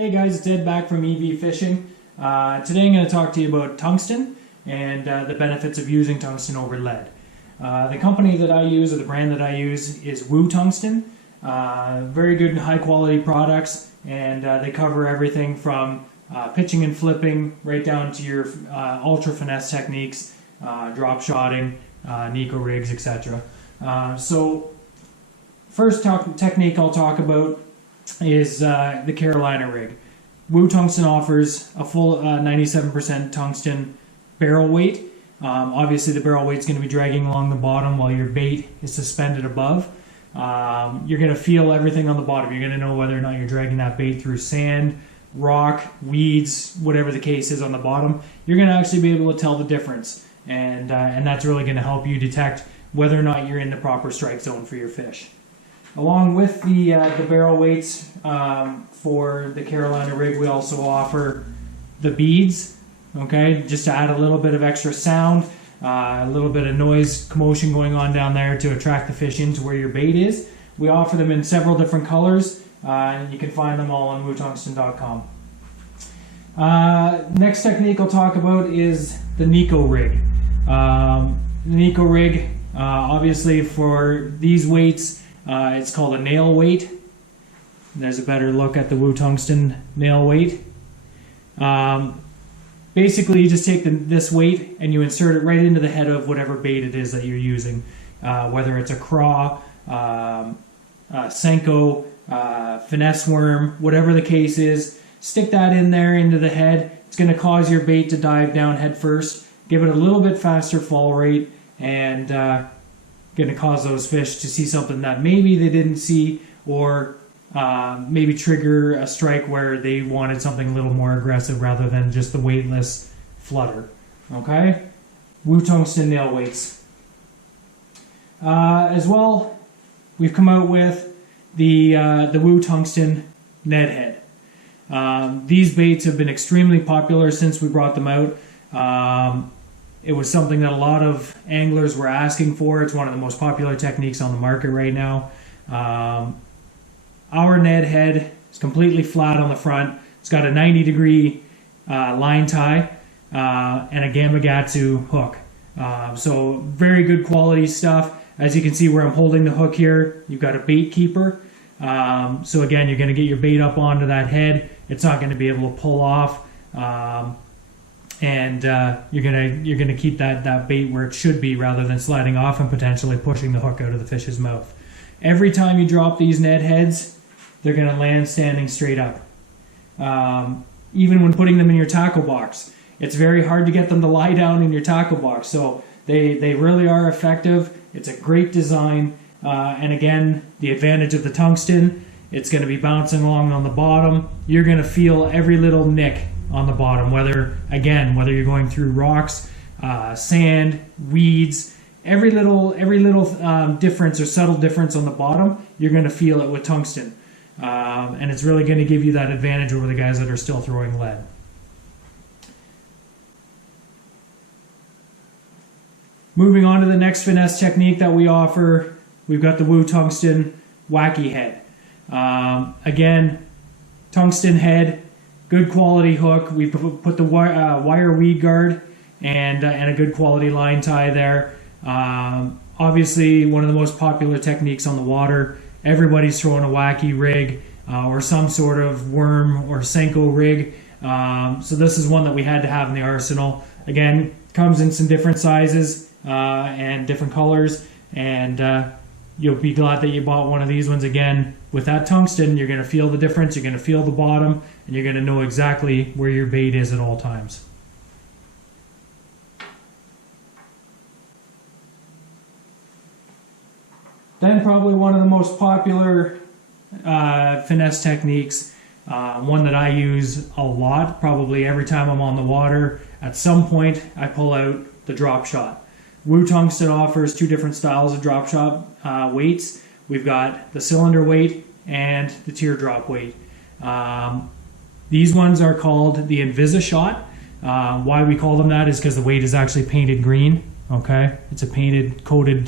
Hey guys, it's Ed back from EV Fishing. Today I'm going to talk to you about tungsten and the benefits of using tungsten over lead. The company that I use, or the brand that I use, is Tungsten. Very good and high quality products, and they cover everything from pitching and flipping right down to your ultra finesse techniques, drop shotting, Niko Rigs, etc. So first technique I'll talk about is the Carolina rig. Tungsten offers a full 97% tungsten barrel weight. Obviously the barrel weight's going to be dragging along the bottom while your bait is suspended above. You're going to feel everything on the bottom. You're going to know whether or not you're dragging that bait through sand, rock, weeds, whatever the case is on the bottom. You're going to actually be able to tell the difference, and that's really going to help you detect whether or not you're in the proper strike zone for your fish. Along with the barrel weights for the Carolina rig, we also offer the beads, okay, just to add a little bit of extra sound, a little bit of noise commotion going on down there to attract the fish into where your bait is. We offer them in several different colors, and you can find them all on wootungsten.com. Next technique I'll talk about is the Niko Rig. The Niko Rig, obviously for these weights, it's called a nail weight. There's a better look at the Tungsten nail weight. Basically, you just take this weight and you insert it right into the head of whatever bait it is that you're using, whether it's a craw, Senko, finesse worm, whatever the case is. Stick that in there into the head. It's going to cause your bait to dive down head first, give it a little bit faster fall rate, and going to cause those fish to see something that maybe they didn't see, or maybe trigger a strike where they wanted something a little more aggressive rather than just the weightless flutter. Okay? Tungsten nail weights. As well, we've come out with the Tungsten Ned Head. These baits have been extremely popular since we brought them out. It was something that a lot of anglers were asking for. It's one of the most popular techniques on the market right now. Our Ned head is completely flat on the front. It's got a 90-degree line tie and a Gamakatsu hook. So very good quality stuff. As you can see where I'm holding the hook here, you've got a bait keeper. So again, you're going to get your bait up onto that head. It's not going to be able to pull off. And you're gonna keep that bait where it should be rather than sliding off and potentially pushing the hook out of the fish's mouth. Every time you drop these Ned heads, they're gonna land standing straight up. Even when putting them in your tackle box, it's very hard to get them to lie down in your tackle box. So they really are effective. It's a great design, and again, the advantage of the tungsten, it's gonna be bouncing along on the bottom. You're gonna feel every little nick on the bottom, whether you're going through rocks, sand, weeds, every little difference or subtle difference on the bottom, you're going to feel it with tungsten, and it's really going to give you that advantage over the guys that are still throwing lead. Moving on to the next finesse technique that we offer, we've got the Tungsten Wacky Head. Again, tungsten head, good quality hook. We put the wire weed guard and a good quality line tie there. Obviously, one of the most popular techniques on the water. Everybody's throwing a wacky rig or some sort of worm or Senko rig. So this is one that we had to have in the arsenal. Again, comes in some different sizes and different colors, and you'll be glad that you bought one of these ones. Again, with that tungsten, you're going to feel the difference, you're going to feel the bottom, and you're going to know exactly where your bait is at all times. Then probably one of the most popular finesse techniques, one that I use a lot, probably every time I'm on the water. At some point, I pull out the drop shot. Tungsten offers two different styles of drop shot weights. We've got the cylinder weight and the teardrop weight. These ones are called the Invisa shot. Why we call them that is because the weight is actually painted green. Okay, it's a painted, coated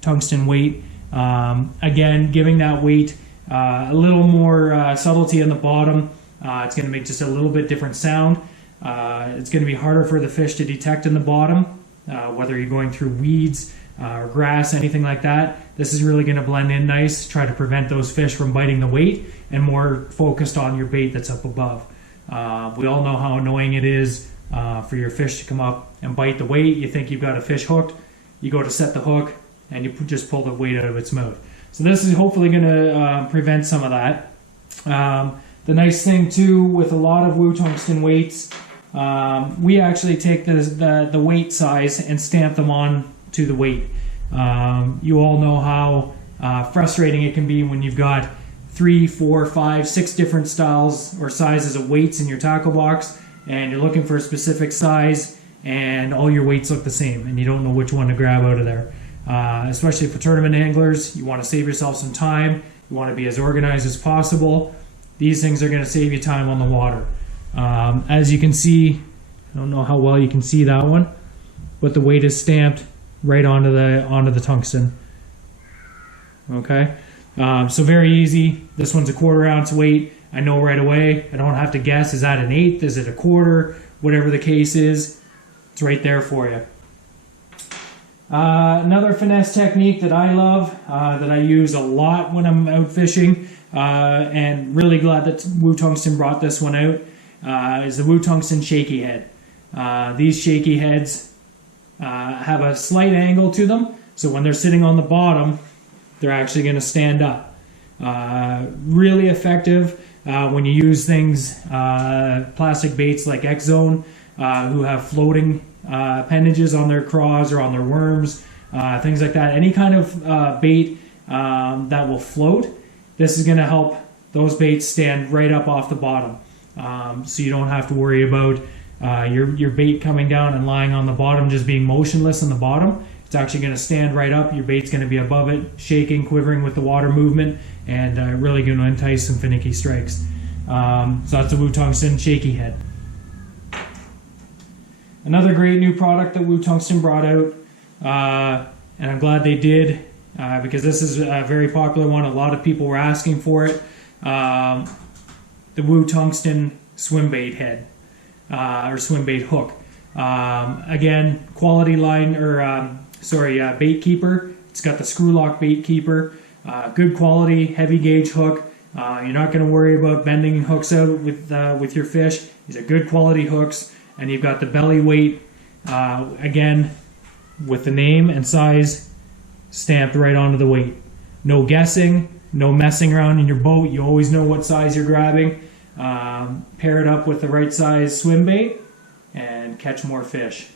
tungsten weight. Again, giving that weight a little more subtlety on the bottom. It's going to make just a little bit different sound. It's going to be harder for the fish to detect in the bottom, whether you're going through weeds or grass, anything like that. This is really going to blend in nice, try to prevent those fish from biting the weight, and more focused on your bait that's up above. We all know how annoying it is for your fish to come up and bite the weight. You think you've got a fish hooked, you go to set the hook, and you just pull the weight out of its mouth. So this is hopefully going to prevent some of that. The nice thing too with a lot of Woo Tungsten weights, we actually take the weight size and stamp them on to the weight. You all know how frustrating it can be when you've got 3, 4, 5, 6 different styles or sizes of weights in your tackle box, and you're looking for a specific size and all your weights look the same and you don't know which one to grab out of there. Especially for tournament anglers, you want to save yourself some time. You want to be as organized as possible. These things are going to save you time on the water. As you can see, I don't know how well you can see that one, but the weight is stamped right onto the tungsten. Okay, so very easy. This one's a 1/4 ounce weight. I know right away. I don't have to guess. Is that an 1/8? Is it a 1/4? Whatever the case is, it's right there for you. Another finesse technique that I love, that I use a lot when I'm out fishing, and really glad that Woo Tungsten brought this one out, is the Woo Tungsten shaky head. These shaky heads have a slight angle to them, so when they're sitting on the bottom, they're actually going to stand up. Really effective when you use things, plastic baits like X-Zone, who have floating appendages on their craws or on their worms, things like that. Any kind of bait that will float, this is going to help those baits stand right up off the bottom. So you don't have to worry about your bait coming down and lying on the bottom, just being motionless on the bottom. It's actually going to stand right up. Your bait's going to be above it, shaking, quivering with the water movement, and really going to entice some finicky strikes. So that's the Woo Tungsten shaky head. Another great new product that Woo Tungsten brought out, and I'm glad they did, because this is a very popular one. A lot of people were asking for it. The Woo Tungsten swim bait head, or swim bait hook. Again, quality line, or bait keeper. It's got the screw lock bait keeper. Good quality, heavy gauge hook. You're not going to worry about bending hooks out with your fish. These are good quality hooks. And you've got the belly weight, again, with the name and size stamped right onto the weight. No guessing, no messing around in your boat. You always know what size you're grabbing. Pair it up with the right size swim bait and catch more fish.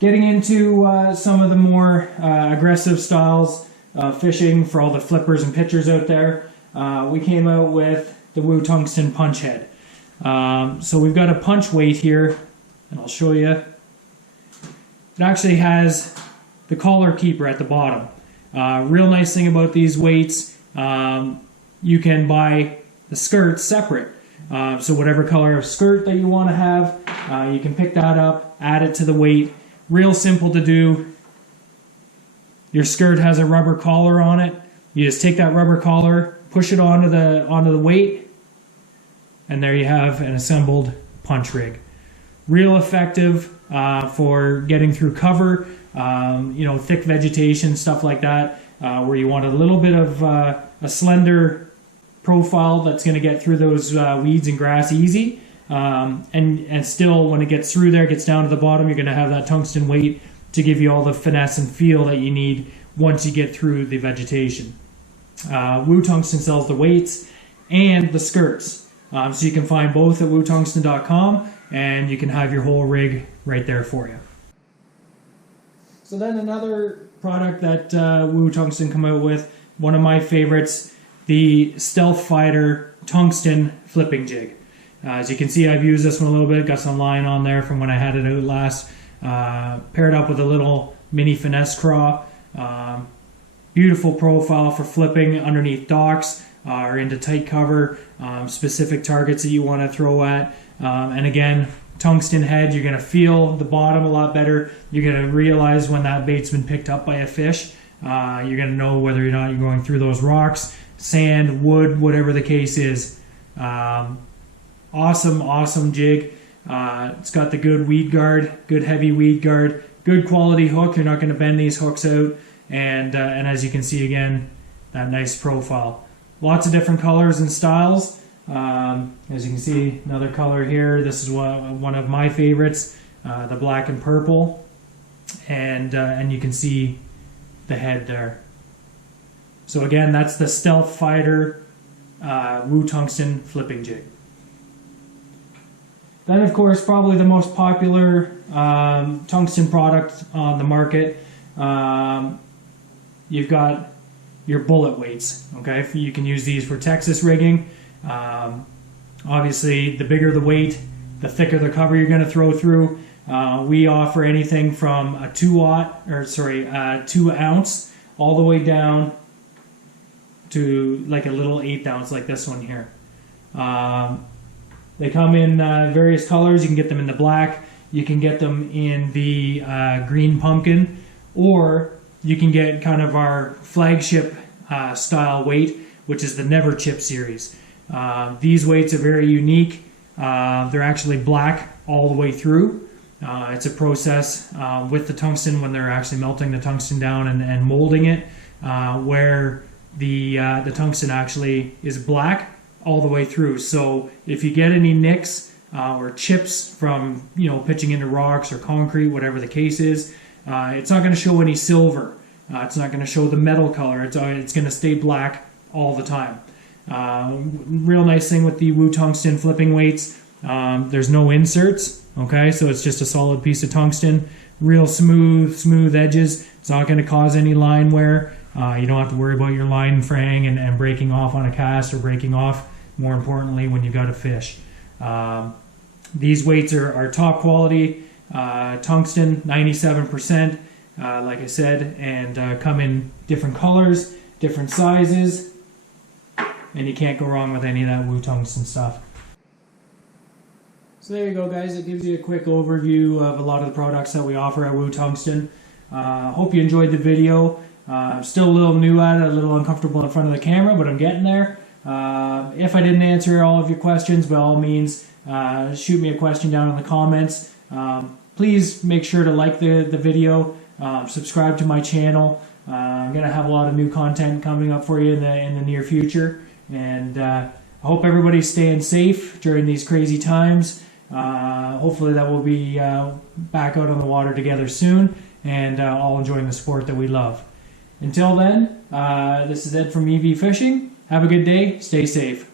Getting into some of the more aggressive styles of fishing for all the flippers and pitchers out there, we came out with the Woo Tungsten punch head. So we've got a punch weight here, and I'll show you. It actually has the collar keeper at the bottom. Real nice thing about these weights, you can buy the skirts separate. So whatever color of skirt that you want to have, you can pick that up, add it to the weight. Real simple to do. Your skirt has a rubber collar on it. You just take that rubber collar, push it onto the weight, and there you have an assembled punch rig. Real effective for getting through cover, thick vegetation, stuff like that, where you want a little bit of a slender profile that's going to get through those weeds and grass easy. And still, when it gets through there, gets down to the bottom, you're going to have that tungsten weight to give you all the finesse and feel that you need once you get through the vegetation. Woo Tungsten sells the weights and the skirts. So you can find both at wootungsten.com, and you can have your whole rig right there for you. So then another product that Woo Tungsten come out with, one of my favorites, the Stealth Fighter Tungsten Flipping Jig. As you can see, I've used this one a little bit, got some line on there from when I had it out last. Paired up with a little mini finesse craw. Beautiful profile for flipping underneath docks or into tight cover, specific targets that you want to throw at. And again, tungsten head, you're going to feel the bottom a lot better. You're going to realize when that bait's been picked up by a fish. You're going to know whether or not you're going through those rocks, sand, wood, whatever the case is. Awesome jig. It's got the good weed guard, good heavy weed guard, good quality hook. You're not going to bend these hooks out. And as you can see again, that nice profile. Lots of different colors and styles. As you can see, another color here. This is one of my favorites, the black and purple. And you can see the head there. So again, that's the Stealth Fighter Wu Tungsten flipping jig. Then, of course, probably the most popular tungsten product on the market. You've got your bullet weights. Okay, you can use these for Texas rigging. Obviously, the bigger the weight, the thicker the cover you're going to throw through. We offer anything from a 2 ounce all the way down to like a little 1/8 ounce, like this one here. They come in various colors. You can get them in the black. You can get them in the green pumpkin, or you can get kind of our flagship style weight, which is the Never Chip series. These weights are very unique. They're actually black all the way through. It's a process with the tungsten when they're actually melting the tungsten down and molding it, where the tungsten actually is black all the way through. So if you get any nicks or chips from pitching into rocks or concrete, whatever the case is, it's not going to show any silver. It's not going to show the metal color. It's going to stay black all the time. Real nice thing with the Wu Tungsten flipping weights. There's no inserts. Okay, so it's just a solid piece of tungsten. Real smooth edges. It's not going to cause any line wear. You don't have to worry about your line fraying and breaking off on a cast or breaking off, more importantly, when you got a fish. These weights are top quality tungsten, 97%, like I said, and come in different colors, different sizes, and you can't go wrong with any of that Wu Tungsten stuff. So there you go, guys. It gives you a quick overview of a lot of the products that we offer at Wu Tungsten. Hope you enjoyed the video. I'm still a little new at it, a little uncomfortable in front of the camera, but I'm getting there. If I didn't answer all of your questions, by all means, shoot me a question down in the comments. Please make sure to like the video, subscribe to my channel. I'm going to have a lot of new content coming up for you in the near future. And I hope everybody's staying safe during these crazy times. Hopefully that we'll be back out on the water together soon and all enjoying the sport that we love. Until then, this is Ed from EV Fishing. Have a good day. Stay safe.